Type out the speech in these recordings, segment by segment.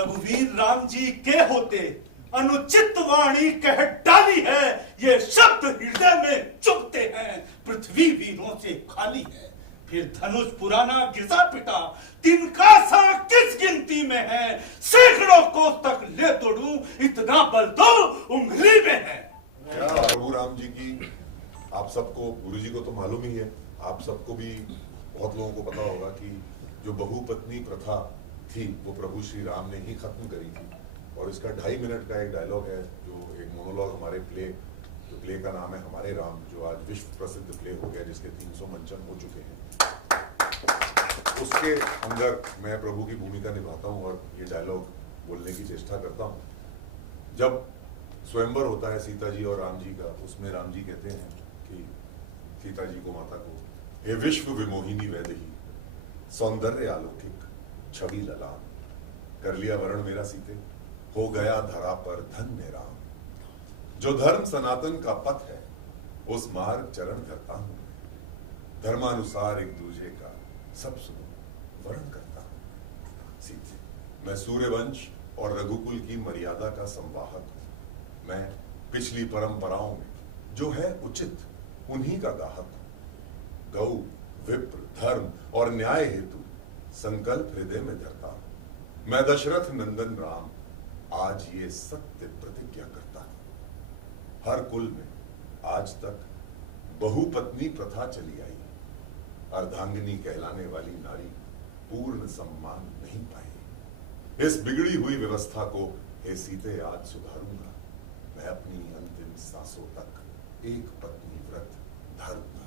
रघुवीर राम जी के होते अनुचित वाणी कह डाली है, ये शब्द हृदय में चुभते हैं, पृथ्वी वीरों से खाली है। फिर धनुष पुराना घिसा पिटा, तिनका सा किस गिनती में है, सैकड़ों कोस तक ले तोड़ूं, इतना बल तो उंगली में है। क्या प्रभु राम जी की आप सबको, गुरु जी को तो मालूम ही है, आप सबको भी बहुत लोगों को पता होगा कि जो बहुपत्नी प्रथा थी वो प्रभु श्री राम ने ही खत्म करी थी। और इसका 2.5 मिनट का एक डायलॉग है, जो एक मोनोलॉग हमारे प्ले का नाम है हमारे राम, जो आज विश्व प्रसिद्ध प्ले हो गया, जिसके 300 मंचन हो चुके हैं। उसके अंदर मैं प्रभु की भूमिका निभाता हूँ और ये डायलॉग बोलने की चेष्टा करता हूँ। जब स्वयंवर होता है सीता जी और राम जी का, उसमें राम जी कहते हैं कि सीता जी को, माता को, हे विश्व विमोहिनी वैदेही, सौंदर्य अलौकिक छवि ललाम, कर लिया वरण मेरा सीते, हो गया धरा पर धन्य राम। जो धर्म सनातन का पथ है, उस मार्ग चरण करता हूं, धर्मानुसार एक दूजे का सब सुनो वरण करता हूं। सीते, मैं सूर्यवंश और रघुकुल की मर्यादा का संवाहक हूं। मैं पिछली परंपराओं में जो है उचित उन्हीं का गाहक हूं। गौ, विप्र, धर्म और न्याय हेतु संकल्प हृदय में धरता हूं। मैं दशरथ नंदन राम आज ये सत्य प्रतिज्ञा करता हूं। हर कुल में आज तक बहुपत्नी प्रथा चली आई। अर्धांगिनी कहलाने वाली नारी पूर्ण सम्मान नहीं पाई। इस बिगड़ी हुई व्यवस्था को हे सीते आज सुधारूंगा। मैं अपनी अंतिम सांसों तक एक पत्नी व्रत धारूंगा।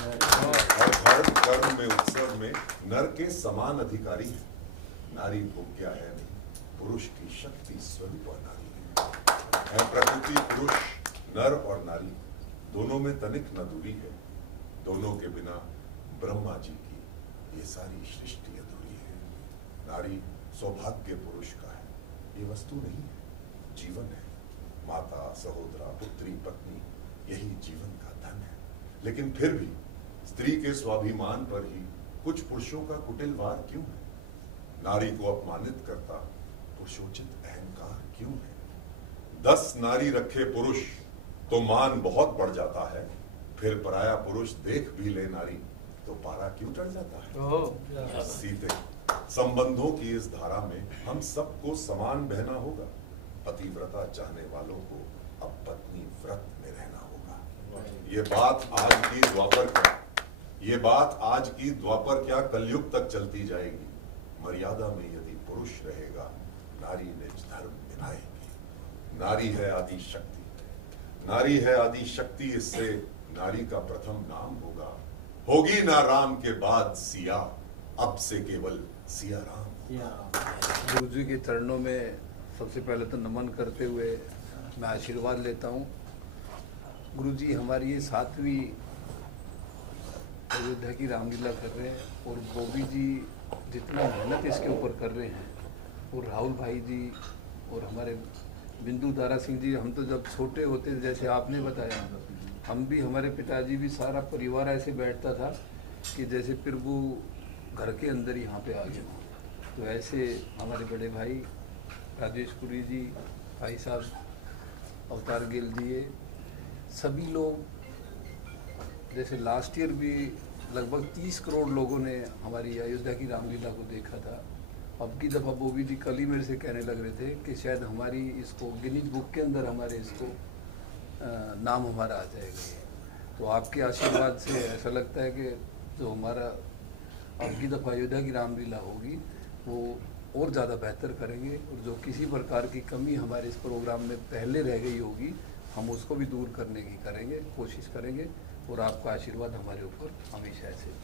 और धर्म कर्म में उत्सव में नर के समान अधिकारी है। नारी भोग्या है नहीं, पुरुष की शक्ति स्वरूप नारी है। प्रकृति पुरुष, नर और नारी दोनों में तनिक न दूरी है। दोनों के बिना ब्रह्मा जी की ये सारी सृष्टि अधूरी है। नारी सौभाग्य पुरुष का है, ये वस्तु नहीं है, जीवन है। माता, सहोदरा, पुत्री, पत्नी, यही जीवन का धन है। लेकिन फिर भी स्त्री के स्वाभिमान पर ही कुछ पुरुषों का कुटिल वार क्यों है? नारी को अपमानित करता पुरुषोचित अहंकार क्यों है? 10 नारी रखे पुरुष तो मान बहुत बढ़ जाता है, फिर पराया पुरुष देख भी ले नारी तो पारा क्यों चढ़ जाता है? सीते, संबंधों की इस धारा में हम सबको समान बहना होगा। पतिव्रता चाहने वालों को अब पत्नी व्रत में रहना होगा। ये बात आज की द्वापर क्या कलयुग तक चलती जाएगी। मर्यादा में यदि पुरुष रहेगा, नारी निज धर्म निभाएगी। नारी है आदि शक्ति, नारी है आदि शक्ति, इससे नारी का प्रथम नाम होगा। होगी ना राम के बाद सिया, अब से केवल सिया राम। गुरु जी के चरणों में सबसे पहले तो नमन करते हुए मैं आशीर्वाद लेता हूँ। गुरु जी हमारी ये 7वीं अयोध्या की रामलीला कर रहे हैं और गोभी जी जितना मेहनत इसके ऊपर कर रहे हैं, और राहुल भाई जी और हमारे बिंदु दारा सिंह जी, हम तो जब छोटे होते जैसे आपने बताया, हम भी, हमारे पिताजी भी, सारा परिवार ऐसे बैठता था कि जैसे प्रभु घर के अंदर ही यहाँ पे आ गए। तो ऐसे हमारे बड़े भाई राजेश पुरी जी, भाई साहब अवतार गिल जी, सभी लोग, जैसे लास्ट ईयर भी लगभग 30 करोड़ लोगों ने हमारी अयोध्या की रामलीला को देखा था। अब की दफ़ा बोबी जी कल ही मेरे से कहने लग रहे थे कि शायद हमारी इसको गिनीज बुक के अंदर हमारे इसको नाम हमारा आ जाएगा। तो आपके आशीर्वाद से ऐसा लगता है कि जो हमारा अब की दफ़ा अयोध्या की रामलीला होगी वो और ज़्यादा बेहतर करेंगे, और जो किसी प्रकार की कमी हमारे इस प्रोग्राम में पहले रह गई होगी हम उसको भी दूर करने की करेंगे, कोशिश करेंगे। और आपका आशीर्वाद हमारे ऊपर हमेशा ऐसे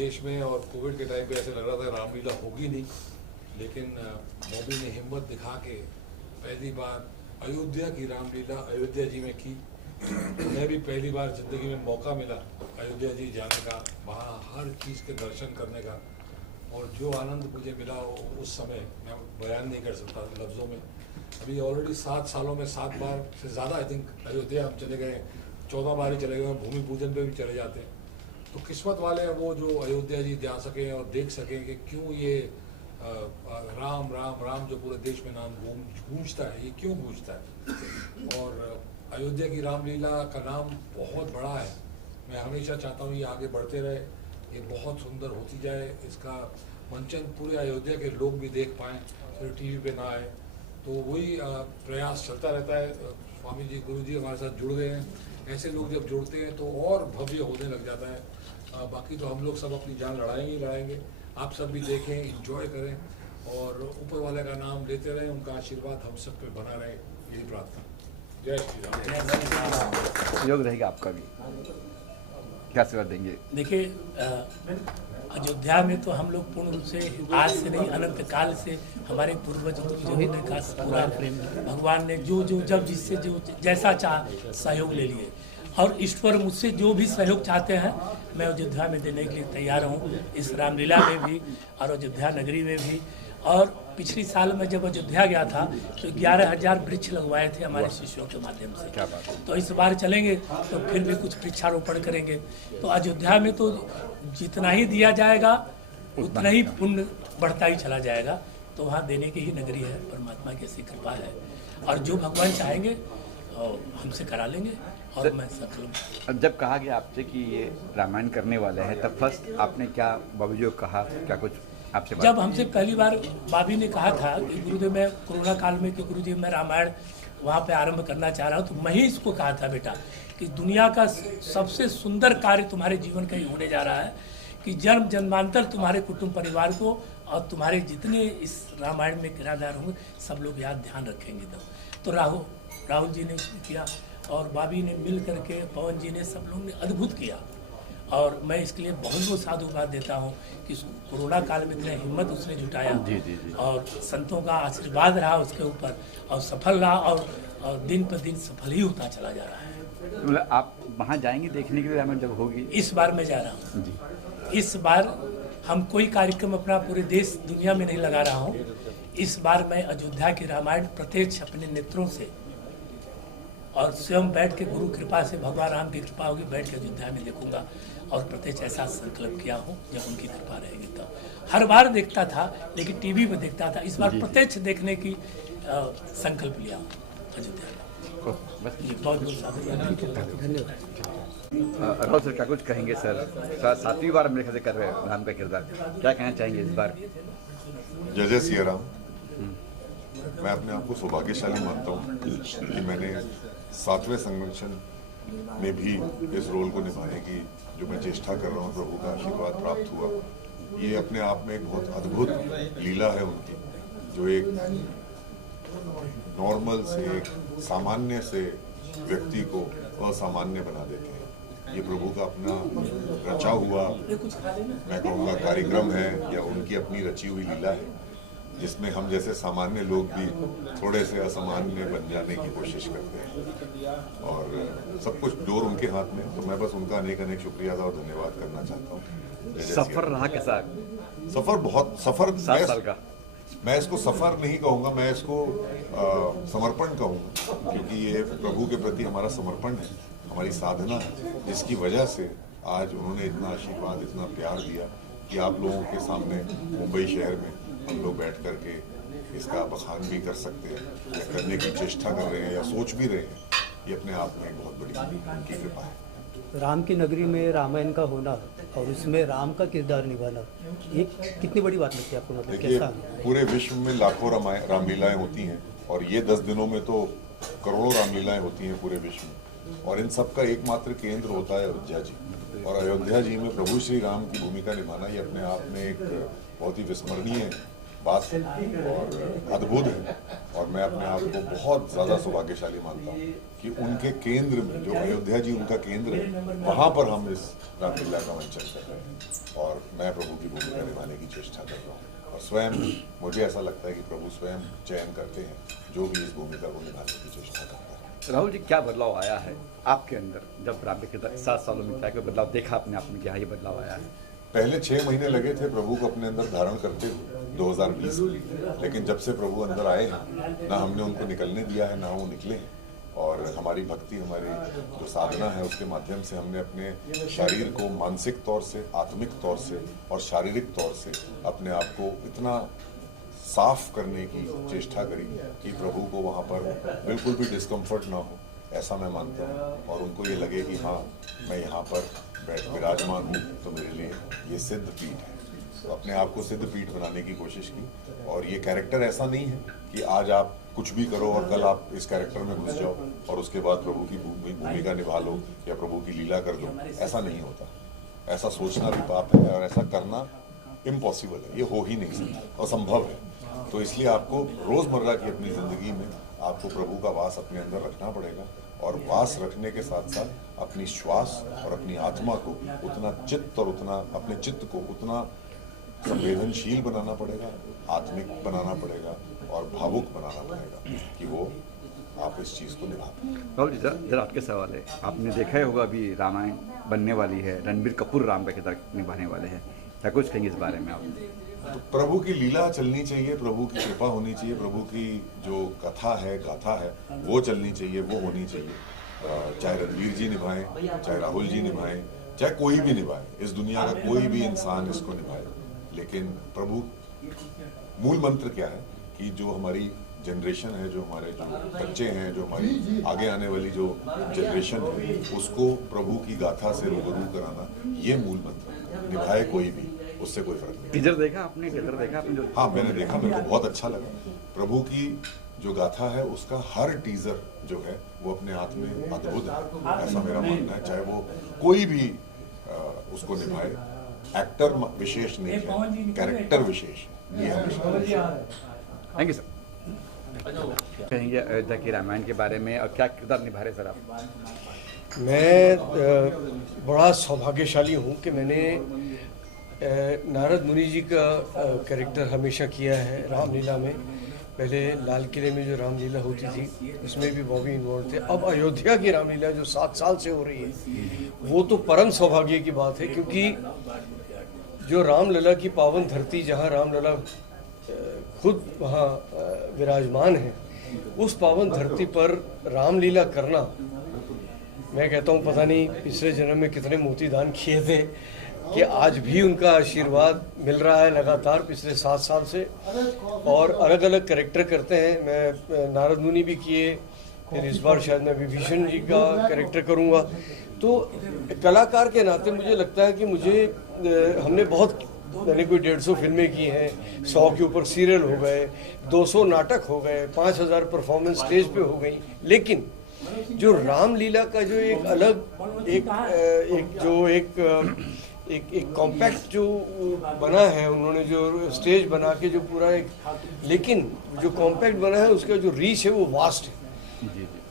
देश में और कोविड के टाइम पे ऐसे लग रहा था रामलीला होगी नहीं, लेकिन मोदी ने हिम्मत दिखा के पहली बार अयोध्या की रामलीला अयोध्या जी में की। मैं भी पहली बार ज़िंदगी में मौका मिला अयोध्या जी जाने का, वहाँ हर चीज़ के दर्शन करने का, और जो आनंद मुझे मिला उस समय मैं बयान नहीं कर सकता लफ्ज़ों में। अभी ऑलरेडी 7 सालों में 7 बार से ज़्यादा आई थिंक अयोध्या हम चले गए, 14 बार ही चले गए, भूमि पूजन पे भी चले जाते हैं। तो किस्मत वाले हैं वो जो अयोध्या जी जा सकें और देख सकें कि क्यों ये राम राम राम जो पूरे देश में नाम गूंजता है, ये क्यों गूंजता है। और अयोध्या की रामलीला का नाम बहुत बड़ा है। मैं हमेशा चाहता हूँ ये आगे बढ़ते रहे, ये बहुत सुंदर होती जाए, इसका मंचन पूरे अयोध्या के लोग भी देख पाएँ, सिर्फ टीवी पे ना आए। तो वही प्रयास चलता रहता है। स्वामी जी गुरु जी हमारे साथ जुड़ गए हैं, ऐसे लोग जब जुड़ते हैं तो और भव्य होने लग जाता है। बाकी तो हम लोग सब अपनी जान लड़ाएंगे ही लड़ाएंगे। आप सब भी देखें, इंजॉय करें और ऊपर वाले का नाम लेते रहें, उनका आशीर्वाद हम सब पे बना रहे, यही प्रार्थना। जय श्री राम। सहयोग रहेगा आपका भी, क्या सेवा देंगे? देखिए, अयोध्या में तो हम लोग पूर्ण रूप से आज से नहीं अनंत काल से हमारे पूर्वज ने का पूरा भगवान ने जो जो जब जिससे जो जैसा चाह सहयोग ले लिए, और ईश्वर मुझसे जो भी सहयोग चाहते हैं मैं अयोध्या में देने के लिए तैयार हूँ, इस रामलीला में भी और अयोध्या नगरी में भी। और पिछली साल में जब अयोध्या गया था तो 11,000 वृक्ष लगवाए थे हमारे शिष्यों के माध्यम से। क्या बात है। तो इस बार चलेंगे तो फिर भी कुछ वृक्षारोपण करेंगे। तो अयोध्या में तो जितना ही दिया जाएगा उतना ही पुण्य बढ़ता ही चला जाएगा। तो वहाँ देने की ही नगरी है, परमात्मा की ऐसी कृपा है, और जो भगवान चाहेंगे हमसे करा लेंगे। और मैं सफल। जब कहा गया आपसे कि ये रामायण करने वाले हैं, तब फर्स्ट आपने क्या बाबूजी को कहा, क्या कुछ आपसे बात? जब हमसे पहली बार बाबी ने कहा था कि गुरुदेव मैं कोरोना काल में कि गुरुदेव मैं रामायण वहाँ पे आरंभ करना चाह रहा हूँ, तो मैं ही इसको कहा था बेटा कि दुनिया का सबसे सुंदर कार्य तुम्हारे जीवन का ही होने जा रहा है कि जन्म जन्मांतर तुम्हारे कुटुंब परिवार को और तुम्हारे जितने इस रामायण में किरदार होंगे सब लोग याद ध्यान रखेंगे। तो राहुल जी ने किया और बाबी ने मिल करके, पवन जी ने, सब लोगों ने अद्भुत किया। और मैं इसके लिए बहुत बहुत साधुवाद देता हूँ कि कोरोना काल में इतनी हिम्मत उसने जुटाया। जी। और संतों का आशीर्वाद रहा उसके ऊपर और सफल रहा, और दिन पर दिन सफल ही होता चला जा रहा है। मतलब आप वहाँ जाएंगे देखने के लिए रामायण जब होगी? इस बार मैं जा रहा हूँ जी। इस बार हम कोई कार्यक्रम अपना पूरे देश दुनिया में नहीं लगा रहा हूँ। इस बार मैं अयोध्या की रामायण प्रत्यक्ष अपने नेत्रों से और स्वयं बैठ के गुरु कृपा से, भगवान राम की कृपा होगी, बैठ के अयोध्या में देखूंगा। और प्रत्यक्ष ऐसा संकल्प किया हूँ जब उनकी कृपा रहेगी। तो हर बार देखता था लेकिन टीवी पर देखता था, इस बार प्रत्यक्ष देखने की संकल्प लिया अयोध्या में। बहुत बहुत धन्यवाद। राहुल सर क्या कुछ कहेंगे सर? 7वीं बार मेरे ख्याल से कर रहे हैं राम का किरदार, क्या कहना चाहेंगे इस बार? जय जय सिया राम। मैं अपने आप को सौभाग्यशाली मानता हूँ कि मैंने 7वें संगठन में भी इस रोल को निभाने की जो मैं चेष्टा कर रहा हूँ, प्रभु का आशीर्वाद प्राप्त हुआ। ये अपने आप में एक बहुत अद्भुत लीला है उनकी, जो एक नॉर्मल से, एक सामान्य से व्यक्ति को असामान्य बना देते हैं। ये प्रभु का अपना रचा हुआ, मैं कहूँगा, कार्यक्रम है या उनकी अपनी रची हुई लीला है, जिसमें हम जैसे सामान्य लोग भी थोड़े से असामान्य बन जाने की कोशिश करते हैं। और सब कुछ डोर उनके हाथ में। तो मैं बस उनका अनेक अनेक शुक्रिया और धन्यवाद करना चाहता हूँ। सफर रहा कैसा? सफर बहुत, सफर 7 साल का। मैं इसको सफर नहीं कहूँगा, मैं इसको समर्पण कहूँगा, क्योंकि ये प्रभु के प्रति हमारा समर्पण है, हमारी साधना है, जिसकी वजह से आज उन्होंने इतना आशीर्वाद, इतना प्यार दिया कि आप लोगों के सामने मुंबई शहर में हम लोग बैठ करके इसका बखान भी कर सकते हैं, या करने की चेष्टा कर रहे हैं, या सोच भी रहे हैं। ये अपने आप में एक बहुत बड़ी उनकी कृपा है। राम की नगरी में रामायण का होना और उसमें राम का किरदार निभाना, ये कितनी बड़ी बात लगती है आपको? मतलब देखिए, कैसा? पूरे विश्व में लाखों रामलीलाएं होती हैं, और ये 10 दिनों में तो करोड़ों रामलीलाएं होती हैं पूरे विश्व में, और इन सब का एकमात्र केंद्र होता है अयोध्या जी। और अयोध्या जी में प्रभु श्री राम की भूमिका निभाना, ये अपने आप में एक बहुत ही विस्मरणीय बात है और अद्भुत है। और मैं अपने आप को बहुत ज़्यादा सौभाग्यशाली मानता हूँ कि उनके केंद्र में, जो अयोध्या जी उनका केंद्र है, वहाँ पर हम इस रामलीला का मंचन कर रहे हैं और मैं प्रभु की भूमिका निभाने की चेष्टा कर रहा हूँ। और स्वयं मुझे ऐसा लगता है कि प्रभु स्वयं चयन करते हैं जो भी इस भूमिका को निभाने की चेष्टा करता है। राहुल जी, क्या बदलाव आया है आपके अंदर जब रामलीला के 7 सालों में क्या बदलाव देखा आपने आप में, क्या ये बदलाव आया है? पहले 6 महीने लगे थे प्रभु को अपने अंदर धारण करते हुए 2020 में, लेकिन जब से प्रभु अंदर आए हैं ना हमने उनको निकलने दिया है ना वो निकले हैं। और हमारी भक्ति, हमारी जो साधना है उसके माध्यम से हमने अपने शरीर को मानसिक तौर से, आत्मिक तौर से और शारीरिक तौर से अपने आप को इतना साफ करने की चेष्टा करी कि प्रभु को वहाँ पर बिल्कुल भी डिस्कम्फर्ट ना हो, ऐसा मैं मानता हूँ। और उनको ये लगे कि हाँ, मैं यहाँ पर विराजमान हूँ तो मेरे लिए ये सिद्ध पीठ है। तो अपने आप को सिद्ध पीठ बनाने की कोशिश की। और ये कैरेक्टर ऐसा नहीं है कि आज आप कुछ भी करो और कल आप इस कैरेक्टर में घुस जाओ और उसके बाद प्रभु की भूमिका निभा लो या प्रभु की लीला कर दो। ऐसा नहीं होता, ऐसा सोचना भी पाप है और ऐसा करना इम्पॉसिबल है, ये हो ही नहीं सकता, असंभव है। तो इसलिए आपको रोज़मर्रा की अपनी ज़िंदगी में आपको प्रभु का वास अपने अंदर रखना पड़ेगा और वास रखने के साथ साथ अपनी श्वास और अपनी आत्मा को उतना चित्त और उतना अपने चित्त को उतना संवेदनशील बनाना पड़ेगा, आत्मिक बनाना पड़ेगा और भावुक बनाना पड़ेगा कि वो आप इस चीज़ को निभा पाएं। राहुल जी, जरा आपके सवाल है, आपने देखा ही होगा अभी रामायण बनने वाली है, रणबीर कपूर राम का किरदार निभाने वाले हैं, क्या कुछ कहेंगे इस बारे में आप? तो प्रभु की लीला चलनी चाहिए, प्रभु की कृपा होनी चाहिए, प्रभु की जो कथा है, गाथा है, वो चलनी चाहिए, वो होनी चाहिए। चाहे रणबीर जी निभाएं, चाहे राहुल जी निभाएं, चाहे कोई भी निभाए, इस दुनिया का कोई भी इंसान इसको निभाए, लेकिन प्रभु मूल मंत्र क्या है कि जो हमारी जनरेशन है, जो हमारे जो बच्चे हैं, जो हमारी आगे आने वाली जो जनरेशन है, उसको प्रभु की गाथा से रूबरू कराना, ये मूल मंत्र है। निभाए कोई भी, उससे कोई फर्क नहीं। टीजर देखा आपने? टीजर देखा आपने जो? हाँ, मैंने देखा, मेरे को बहुत अच्छा लगा। प्रभु की जो गाथा है उसका हर टीजर जो है वो अपने आप में अद्भुत है, ऐसा मेरा मानना है। चाहे वो कोई भी उसको निभाए, एक्टर विशेष नहीं है, कैरेक्टर विशेष है, ये हमेशा। Thank you sir. कहेंगे अयोध्या की रामायण के बारे में और क्या किरदार निभा रहे सर आप? मैं बड़ा सौभाग्यशाली हूँ कि मैंने नारद मुनि जी का कैरेक्टर हमेशा किया है रामलीला में। पहले लाल किले में जो रामलीला होती थी उसमें भी बॉबी इन्वॉल्व थे। अब अयोध्या की रामलीला जो 7 साल से हो रही है वो तो परम सौभाग्य की बात है, क्योंकि जो रामलला की पावन धरती, जहाँ रामलला खुद वहाँ विराजमान है, उस पावन धरती पर रामलीला करना, मैं कहता हूँ पता नहीं पिछले जन्म में कितने मोती दान किए थे कि आज भी उनका आशीर्वाद मिल रहा है लगातार पिछले 7 साल से। और अलग अलग कैरेक्टर करते हैं, मैं नारद मुनि भी किए, फिर इस बार शायद मैं विभीषण जी का कैरेक्टर करूँगा। तो कलाकार के नाते मुझे लगता है कि हमने बहुत, मैंने कोई 150 फिल्में की हैं, 100 के ऊपर सीरियल हो गए, 200 नाटक हो गए, 5000 परफॉर्मेंस स्टेज पे हो गई, लेकिन जो रामलीला का जो एक अलग एक कॉम्पैक्ट जो बना है, उन्होंने जो स्टेज बना के जो पूरा एक, लेकिन जो कॉम्पैक्ट बना है उसका जो रीच है वो वास्ट है।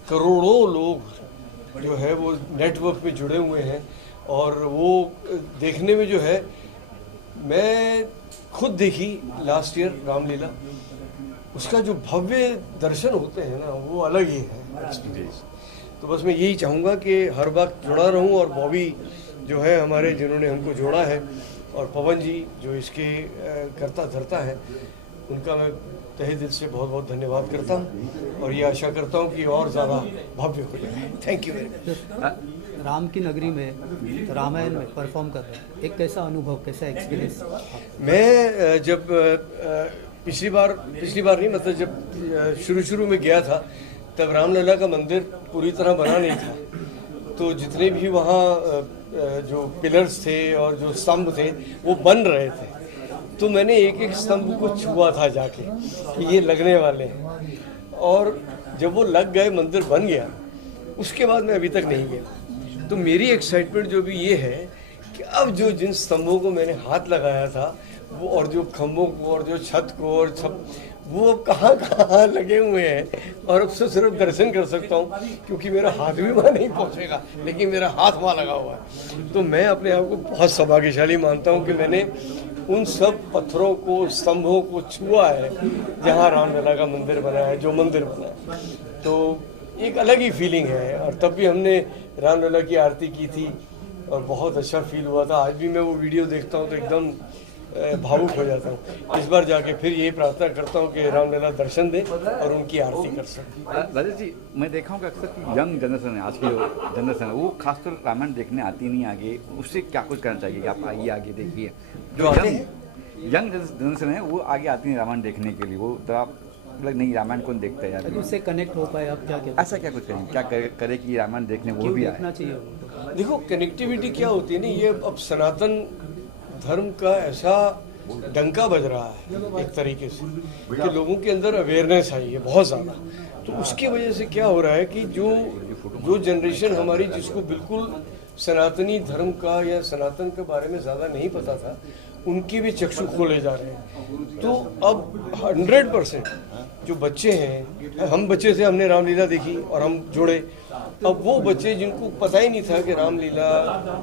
करोड़ों लोग जो है वो नेटवर्क में जुड़े हुए हैं और वो देखने में जो है, मैं खुद देखी लास्ट ईयर रामलीला, उसका जो भव्य दर्शन होते हैं ना वो अलग ही है एक्सपीरियंस। तो बस मैं यही चाहूँगा कि हर वक्त जुड़ा रहूँ और बॉबी जो है हमारे, जिन्होंने हमको जोड़ा है, और पवन जी जो इसके करता धरता है, उनका मैं तहे दिल से बहुत बहुत धन्यवाद करता हूँ और ये आशा करता हूँ कि और ज़्यादा भव्य हो जाए। Thank you very much. Ram की नगरी में रामायण में परफॉर्म कर रहे हैं, एक कैसा अनुभव, कैसा एक्सपीरियंस? मैं जब पिछली बार नहीं, मतलब जब शुरू में गया था तब रामलला का मंदिर पूरी तरह बना नहीं था, तो जितने भी वहाँ जो पिलर्स थे और जो स्तंभ थे वो बन रहे थे, तो मैंने एक स्तंभ को छुआ था जाके कि ये लगने वाले हैं, और जब वो लग गए, मंदिर बन गया, उसके बाद मैं अभी तक नहीं गया। तो मेरी एक्साइटमेंट जो भी ये है कि अब जो जिन स्तंभों को मैंने हाथ लगाया था वो और जो खम्भों को और जो छत को और सब वो अब कहाँ कहाँ लगे हुए हैं, और अब से सिर्फ दर्शन कर सकता हूँ क्योंकि मेरा हाथ भी वहाँ नहीं पहुँचेगा, लेकिन मेरा हाथ वहाँ लगा हुआ है। तो मैं अपने आप को बहुत सौभाग्यशाली मानता हूँ कि मैंने उन सब पत्थरों को, स्तंभों को छुआ है जहाँ रामलला का मंदिर बना है, जो मंदिर बना है। तो एक अलग ही फीलिंग है। और तब भी हमने रामलला की आरती की थी और बहुत अच्छा फील हुआ था। आज भी मैं वो वीडियो देखता हूँ तो एकदम भावुक हो जाता हूँ। इस बार जाके फिर यही प्रार्थना करता हूँ कि रामलला दर्शन दें और उनकी आरती कर सकें। राजेश जी, मैं देखा हूँ कि अक्सर कि यंग जनरेशन है, आज की जो जनरेशन है वो खासतौर रामायण देखने आती नहीं आगे, उससे क्या कुछ करना चाहिए कि आप आइए आगे देखिए। जो यंग जनरेशन है वो आगे आती नहीं रामायण देखने के लिए, वो तो आप मतलब नहीं रामायण कौन देखता है यार, उससे कनेक्ट हो पाए आप क्या कहते ऐसा क्या कुछ करें, क्या करे कि रामायण देखने वो भी देखना आए? चाहिए उनको? देखो कनेक्टिविटी क्या होती है ना, ये अब सनातन धर्म का ऐसा डंका बज रहा है एक तरीके से कि लोगों के अंदर अवेयरनेस आई है बहुत ज़्यादा। तो उसकी वजह से क्या हो रहा है कि जो जनरेशन हमारी जिसको बिल्कुल सनातनी धर्म का या सनातन के बारे में ज़्यादा नहीं पता था, उनकी भी चक्षु खोले जा रहे हैं। तो अब 100% जो बच्चे हैं, हम बच्चे थे, हमने रामलीला देखी और हम जुड़े। अब वो बच्चे जिनको पता ही नहीं था कि रामलीला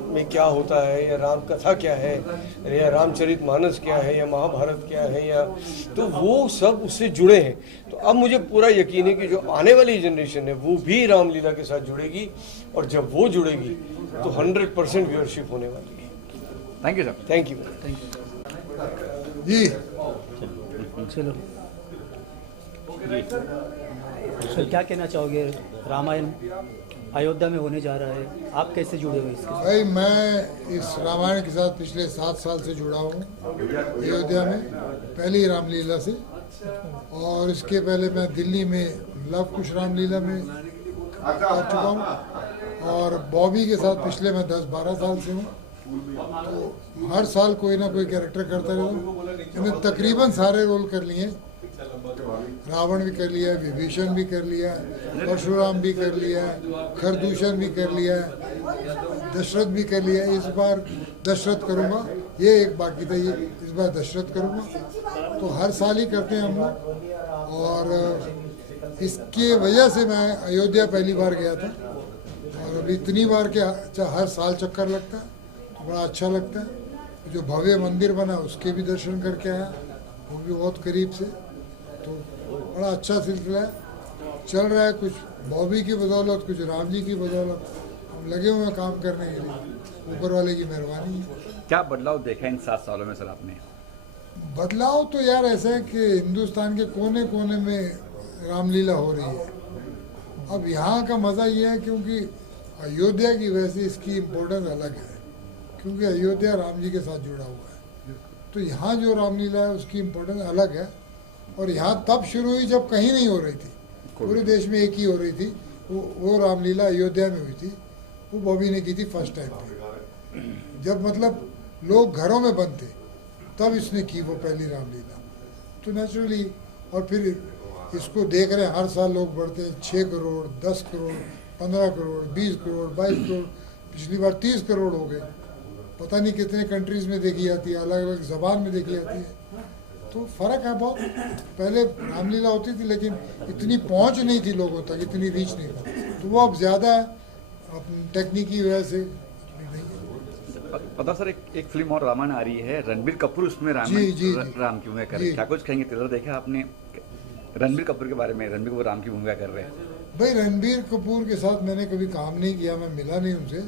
में क्या होता है या राम कथा क्या है या रामचरितमानस क्या है या महाभारत क्या है, या तो वो सब उससे जुड़े हैं। तो अब मुझे पूरा यकीन है कि जो आने वाली जनरेशन है वो भी रामलीला के साथ जुड़ेगी, और जब वो जुड़ेगी तो 100% व्यूअरशिप होने वाली है। Thank you sir. Thank you. जी चलो तो क्या कहना चाहोगे, रामायण अयोध्या में होने जा रहा है, आप कैसे जुड़े हुए इसके? भाई, मैं इस रामायण के साथ पिछले 7 साल से जुड़ा हूँ अयोध्या में, पहली रामलीला से। और इसके पहले मैं दिल्ली में लव कुश रामलीला में आ चुका हूँ, और बॉबी के साथ पिछले मैं 10-12 साल से हूँ। तो हर साल कोई ना कोई कैरेक्टर करता रहता हूँ। मैंने तकरीबन सारे रोल कर लिए, रावण भी कर लिया है, विभीषण भी कर लिया है, परशुराम भी कर लिया है, खरदूषण भी कर लिया है, दशरथ भी कर लिया है। इस बार दशरथ करूँगा, ये एक बाकी था, ये इस बार दशरथ करूँगा। तो हर साल ही करते हैं हम लोग, और इसके वजह से मैं अयोध्या पहली बार गया था, और अभी इतनी बार के हर साल चक्कर लगता है, तो बड़ा अच्छा लगता है। जो भव्य मंदिर बना उसके भी दर्शन करके आया, वो भी बहुत करीब से। तो बड़ा अच्छा सिलसिला है, चल रहा है। कुछ बॉबी की बदौलत, कुछ राम जी की बदौलत हम लगे हुए हैं काम करने के लिए, ऊपर वाले की मेहरबानी है। क्या बदलाव देखा इन 7 सालों में सर आपने? बदलाव तो यार ऐसा है कि हिंदुस्तान के कोने कोने में रामलीला हो रही है। अब यहाँ का मज़ा ये है क्योंकि अयोध्या की वजह से इसकी इम्पोर्टेंस अलग है, क्योंकि अयोध्या राम जी के साथ जुड़ा हुआ है। तो यहाँ जो रामलीला है उसकी इम्पोर्टेंस अलग है। और यहाँ तब शुरू हुई जब कहीं नहीं हो रही थी, पूरे देश में एक ही हो रही थी। वो रामलीला अयोध्या में हुई थी, वो बॉबी ने की थी फर्स्ट टाइम पे, जब मतलब लोग घरों में बंद थे, तब इसने की वो पहली रामलीला। तो नेचुरली, और फिर इसको देख रहे हैं हर साल लोग बढ़ते हैं, 6 करोड़, 10 करोड़, 15 करोड़, 20 करोड़, 22 करोड़, पिछली बार 30 करोड़ हो गए। पता नहीं कितने कंट्रीज़ में देखी जाती है, अलग अलग ज़बान में देखी जाती है। तो फ़र्क है बहुत। पहले रामलीला होती थी लेकिन इतनी पहुंच नहीं थी लोगों तक, इतनी रीच नहीं था। तो वो अब ज़्यादा है, अपनी टेक्निक की वजह से। पता सर, एक फिल्म और रामायण आ रही है, रणबीर कपूर उसमें राम की भूमिका कर रहे हैं, क्या कुछ कहेंगे? ट्रेलर देखा आपने रणबीर कपूर के बारे में? रणबीर कपूर राम की भूमिका कर रहे हैं। भाई, रणबीर कपूर के साथ मैंने कभी काम नहीं किया, मैं मिला नहीं उनसे,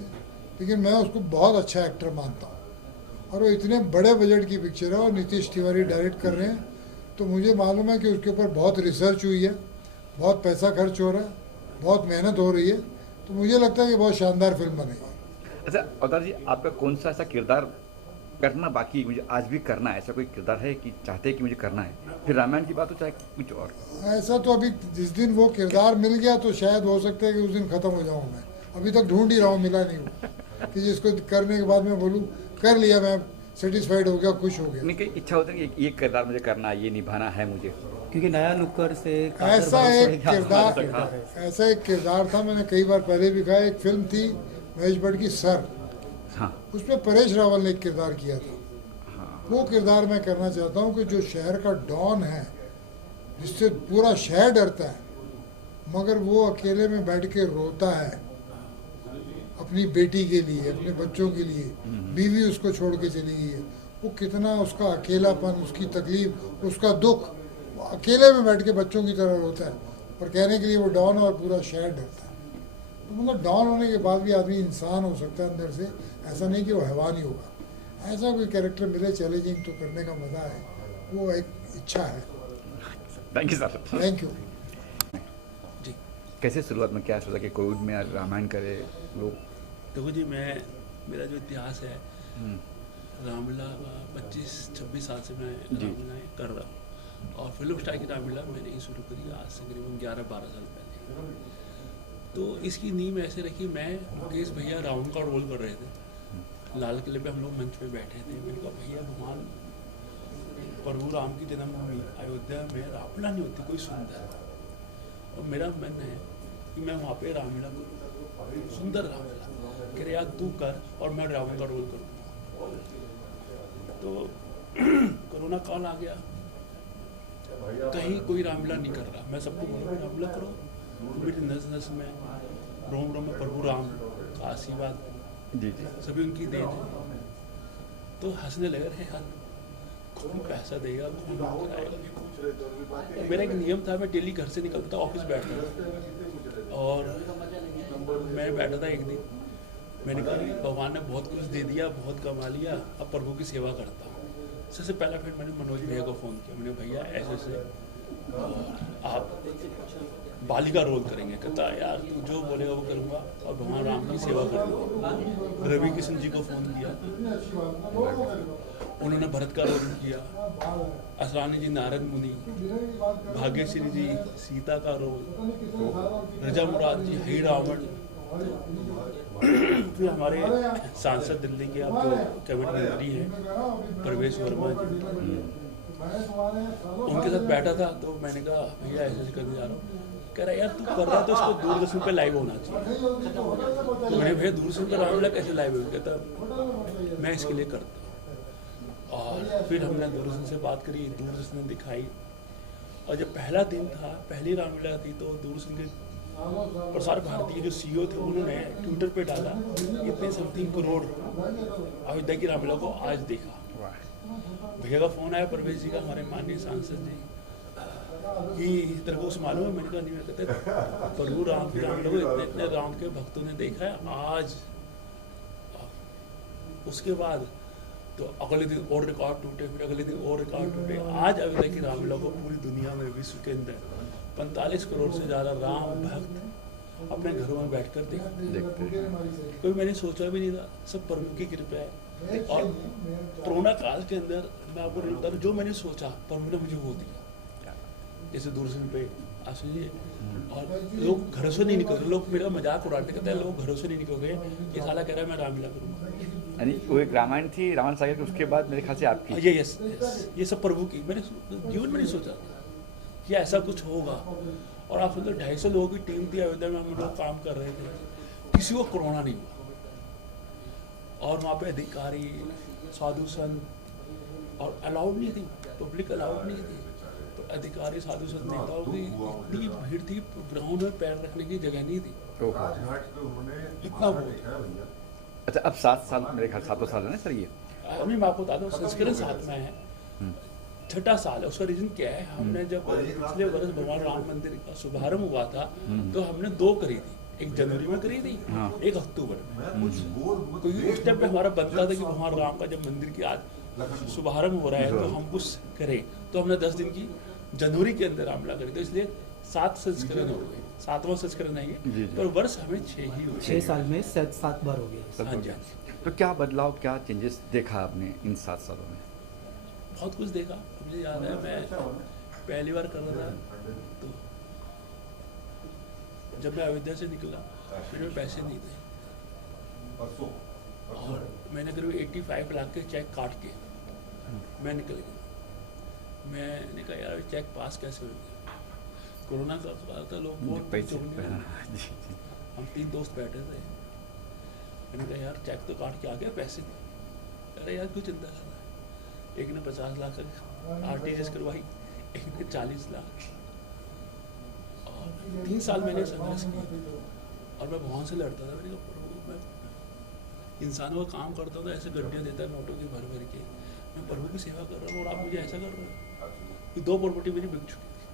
लेकिन मैं उसको बहुत अच्छा एक्टर मानता हूँ। और वो इतने बड़े बजट की पिक्चर है और नीतीश तिवारी डायरेक्ट कर रहे हैं, तो मुझे मालूम है कि उसके ऊपर बहुत रिसर्च हुई है, बहुत पैसा खर्च हो रहा है, बहुत मेहनत हो रही है। तो मुझे लगता है कि बहुत शानदार फिल्म बनेगी। अच्छा अवतार जी, आपका कौन सा ऐसा किरदार करना बाकी मुझे आज भी करना है? ऐसा कोई किरदार है कि चाहते हैं कि मुझे करना है, फिर रामायण की बात हो चाहे कुछ और? ऐसा तो अभी जिस दिन वो किरदार मिल गया तो शायद हो सकता है कि उस दिन ख़त्म हो जाऊँ मैं। अभी तक ढूंढ ही रहा हूँ, मिला नहीं हूँ कि जिसको करने के बाद मैं बोलूँ कर लिया, मैं सेटिस्फाइड हो गया, खुश हो गया। नहीं, कई इच्छा होती है कि ये किरदार मुझे करना है, ये निभाना है मुझे, क्योंकि नया नुक्कड़ से ऐसा एक किरदार था। मैंने कई बार पहले भी कहा, एक फिल्म थी महेश भट्ट की सर, हाँ उसमें परेश रावल ने एक किरदार किया था। वो किरदार मैं करना चाहता हूँ कि जो शहर का डॉन है, जिससे पूरा शहर डरता है, मगर वो अकेले में बैठ के रोता है अपनी बेटी के लिए, अपने बच्चों के लिए, बीवी उसको छोड़ के चली गई है, वो कितना उसका अकेलापन, उसकी तकलीफ, उसका दुख, वो अकेले में बैठ के बच्चों की तरह रोता है, और कहने के लिए वो डॉन और पूरा शहर डरता है। तो मतलब डॉन होने के बाद भी आदमी इंसान हो सकता है अंदर से, ऐसा नहीं कि वो हैवान ही होगा। ऐसा कोई कैरेक्टर मिले चैलेंजिंग तो करने का मज़ा है, वो एक इच्छा है। Thank you sir. Thank you. कैसे शुरुआत में क्या सोचा कि कोविड में रामायण करे लोग? देखो जी, मेरा जो इतिहास है रामलीला 25-26 साल से मैं रामलीला कर रहा हूँ, और फिल्म स्टार की रामलीला मैंने ही शुरू करी आज से करीबन 11-12 साल पहले। तो इसकी नींव ऐसे रखी, मैं मुकेश भैया रावण का रोल कर रहे थे, लाल किले पे हम लोग मंच पे बैठे थे। मैंने कहा भैया भगवान प्रभु राम की जन्मभूमि अयोध्या में रामलीला नहीं होती कोई सुंदर, और मेरा मन है कि मैं वहाँ पे रामलीला करूँ, सुंदर रामलीला। कह रहे यार तू कर और मैं रावण का रोल करूँ। तो कोरोना काल आ गया, कहीं कोई रामलीला नहीं कर रहा, मैं सबको बोलूँ रामलीला करो, मेरी नस नस में रोम रोम में प्रभु राम का आशीर्वाद, जी सभी उनकी देन है। तो हंसने लगे रहे यार, कौन पैसा देगा, कौन कराएगा। मेरा एक नियम था, मैं डेली घर से निकलता था, ऑफिस बैठता था, और मैं बैठा था एक दिन, मैंने कहा भगवान ने बहुत कुछ दे दिया, बहुत कमा लिया, अब प्रभु की सेवा करता हूँ। सबसे पहला फिर मैंने मनोज भैया को फ़ोन किया, मैंने भैया ऐसे ऐसे आप बाली का रोल करेंगे। कहता यार तू जो बोलेगा वो करूँगा और भगवान राम की सेवा करूँगा। रवि किशन जी को फ़ोन किया, उन्होंने भरत का रोल किया, असरानी जी नारद मुनि, भाग्यश्री जी सीता का रोल, रजा मुराद जी हई रावण, फिर हमारे सांसद दिल्ली के आप जो कैबिनेट मंत्री हैं परवेश वर्मा जी, उनके साथ बैठा था। तो मैंने कहा भैया ऐसे ऐसे करने जा रहा हूँ। कह रहा यार तू कर रहा है तो इसको दूरदर्शन पे लाइव होना चाहिए। तो मैंने भैया दूरदर्शन पर रामलीला कैसे लाइव होगी? कहता मैं इसके लिए करता। और फिर हमने दूरदर्शन से बात करी, दूरदर्शन ने दिखाई, और जब पहला दिन था, पहली रामलीला थी, तो दूरदर्शन के प्रसार भारती के जो सीईओ थे उन्होंने ट्विटर पे डाला इतने समथिंग करोड़ अयोध्या की रामलीला को आज देखा। भैया का फोन आया परवेश जी का, हमारे माननीय सांसद जी, कि तेरे को उस मालूम है? मैंने कहा नहीं। मैं कहते प्रभु राम की रामलीला को इतने इतने राम के भक्तों ने देखा है आज। उसके बाद तो अगले दिन और रिकॉर्ड टूटे, फिर अगले दिन और रिकॉर्ड टूटे। आज अयोध्या की रामलीला को पूरी दुनिया में, विश्व के अंदर 45 करोड़ से ज़्यादा राम भक्त अपने घरों में बैठकर देखते हैं। कोई मैंने सोचा भी नहीं था, सब प्रभु की कृपा है। और कोरोना काल के अंदर मैं आपको नहीं बता, जो मैंने सोचा प्रभु ने मुझे वो दिया। जैसे दूरदर्शन पे आप सुनिए, और लोग घरों से नहीं निकल रहे, लोग मेरा मजाक उड़ाते, कहते हैं लोग घरों से नहीं निकल गए, ये साला कह रहा है मैं रामलीला करूँगा। यानी वो एक रामायण थी, रावण सागर की, उसके बाद मेरे ख्याल से आपकी। ये सब प्रभु की, मैंने जीवन में नहीं सोचा कि ऐसा कुछ होगा। और आप सुनते 250 लोगों की टीम थी अयोध्या में, हम लोग काम कर रहे थे, किसी को कोरोना नहीं हुआ। और वहाँ पे अधिकारी, साधु संत, और अलाउड नहीं थी, पब्लिक अलाउड नहीं थी, तो अधिकारी साधु संत नेताओं की इतनी भीड़ थी, ग्राउंड में पैर रखने की जगह नहीं थी, इतना वो। अच्छा, अब 7 साल, मेरे ख्याल 7 साल है ना सर ये? अभी मैं आपको बताता हूँ, संस्करण साथ में है, छठा साल है। उसका रीजन क्या है, हमने जब पिछले वर्ष भगवान राम मंदिर का शुभारंभ हुआ था, तो हमने 2 करी थी, एक जनवरी में करी थी, एक अक्टूबर में। क्योंकि उस टाइम पे हमारा बनता था कि भगवान राम का जब मंदिर की आज शुभारंभ हो रहा है तो हम कुछ करें, तो हमने 10 दिन की जनवरी के अंदर रामलीला करी। तो इसलिए 7 संस्करण हो गए, 7वां संस्करण नहीं है, पर वर्ष हमें 6 ही हुए। 6 साल में 7 बार हो गया। हाँ जी। तो क्या बदलाव, क्या चेंजेस देखा आपने इन 7 सालों में? बहुत कुछ देखा। मुझे याद है मैं पहली बार कर रहा था, तो जब मैं अयोध्या से निकला फिर में पैसे नहीं थे, और मैंने करीब 85 लाख के चेक काट के मैं निकल गया। मैंने कहा यार चेक पास कैसे हो गया? कोरोना का था, लोग बहुत हम 3 दोस्त बैठे थे। मैंने कहा यार चेक तो काट के आ गया, पैसे नहीं। अरे यार क्यों चिंता कर रहा है? एक ने 50 लाख RTGS करवाई, एक ने 40 लाख। और 3 साल मैंने संघर्ष किया और मैं भगवान से लड़ता था। मैंने कहा प्रभु, मैं इंसानों का काम करता था, ऐसे गड्ढियाँ देता है नोटों की भर भर के, मैं प्रभु की सेवा कर रहा हूँ और आप मुझे ऐसा कर रहे हो। कि 2 प्रॉपर्टी मेरी बिक चुकी थी।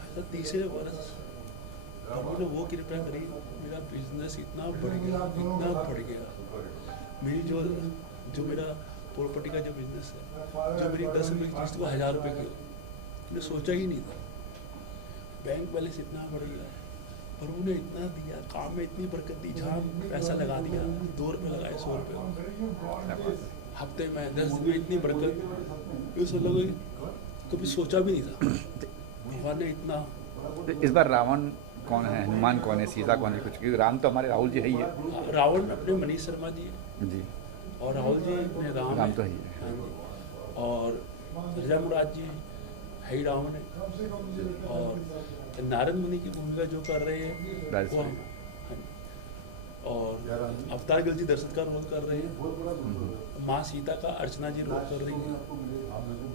ऐसा तीसरे वर्ष प्रभु ने वो कृपा करी, मेरा बिजनेस इतना बढ़ गया, इतना बढ़ गया। मेरी जो मेरा प्रॉपर्टी का जो बिजनेस है, जो मेरी 10 रुपये की चीज़ को 1000 रुपये की, मैंने सोचा ही नहीं था। बैंक बैलेंस इतना बढ़ गया, प्रभु ने इतना दिया, काम में इतनी बरकत दी। जहाँ पैसा लगा दिया, 2 रुपये लगाए 100 रुपये, हफ्ते में 10 दिन में इतनी बरकत, ये सब लोग कभी सोचा भी नहीं था। भगवान ने इतना। इस बार रावण कौन है, हनुमान कौन है, सीता कौन है कुछ? क्योंकि राम तो हमारे राहुल जी है ही है। रावण अपने मनीष शर्मा जी है जी, और राहुल जी अपने राम तो ही है। हाँ जी। और राजा मुराद जी है ही रावण है। और नारद मुनि की भूमिका जो कर रहे हैं वो हम, हाँ जी। और अवतार गिल जी दर्शक का रोल कर रहे हैं, माँ सीता का अर्चना जी रोल कर रही है।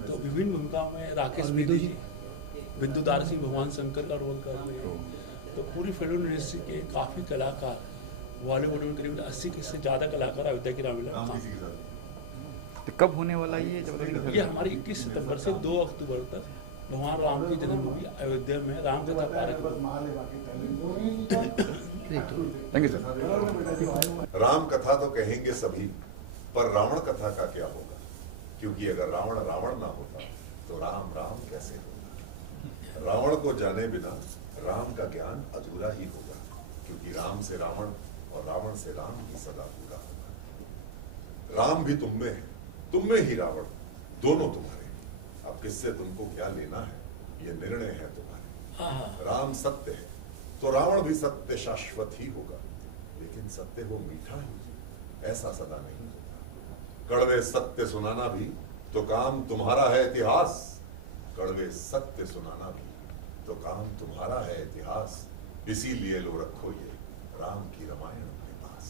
तो विभिन्न भूमिकाओं में राकेश बेदी जी, बिंदुदार सिंह भगवान शंकर का रोल कर रहे हैं। तो पूरी फिल्म इंडस्ट्री के काफ़ी कलाकार, बॉलीवुड में करीब 80 से ज़्यादा कलाकार अयोध्या की रामलीला में काम। तो कब होने वाला ये? ये हमारी 21 सितंबर से 2 अक्टूबर तक भगवान राम की जन्मभूमि अयोध्या में राम कथा park. Thank you sir. Ram कथा तो कहेंगे सभी, पर रावण कथा का क्या होगा? क्योंकि अगर रावण रावण ना होता तो राम राम कैसे होगा? रावण को जाने बिना राम का ज्ञान अधूरा ही होगा, क्योंकि राम से रावण और रावण से राम ही सदा पूरा होगा। राम भी तुम में है, तुम में ही रावण, दोनों तुम्हारे। अब किससे तुमको क्या लेना है, ये निर्णय है तुम्हारे। राम सत्य है तो रावण भी सत्य शाश्वत ही होगा, लेकिन सत्य वो मीठा ही, ऐसा सदा नहीं होता। कड़वे सत्य सुनाना भी तो काम तुम्हारा है इतिहास, कड़वे सत्य सुनाना भी तो काम तुम्हारा है इतिहास। इसीलिए लो रखो ये राम की रामायण अपने पास।